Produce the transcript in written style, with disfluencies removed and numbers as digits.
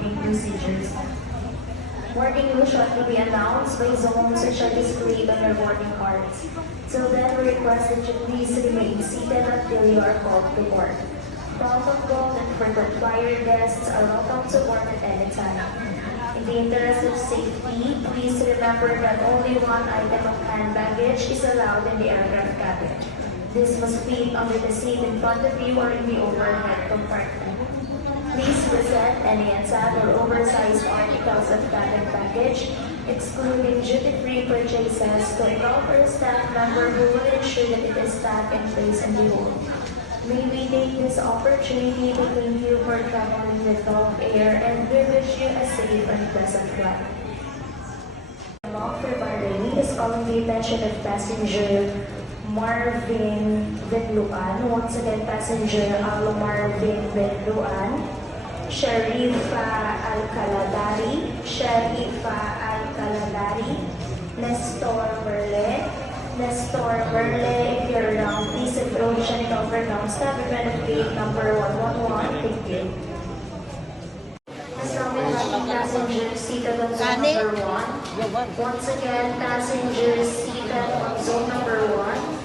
boarding procedures. Boarding will shortly be announced by zones which are displayed on your boarding cards. Till then, we request that you please remain seated until you are called to board. Welcome home and frequent flyer guests are welcome to board at any time. In the interest of safety, please remember that only one item of hand baggage is allowed in the aircraft cabin. This must fit under the seat in front of you or in the overhead compartment. Please present any untagged or oversized articles of cabin baggage, excluding duty-free purchases, to a proper staff member who will ensure that it is packed and placed in the hold. May we take this opportunity to thank you for traveling with Gulf Air and we wish you a safe and pleasant flight. Dr. Barley is calling the attention of passenger Marvin Benluan. Once again, passenger Marvin Benluan. Sharifa Alcaladari, Nestor Verle, if you're around, please approach and cover down staff event gate number 111. Thank you. Now we have passengers seated on zone number 1. Once again, passengers seated on zone number 1.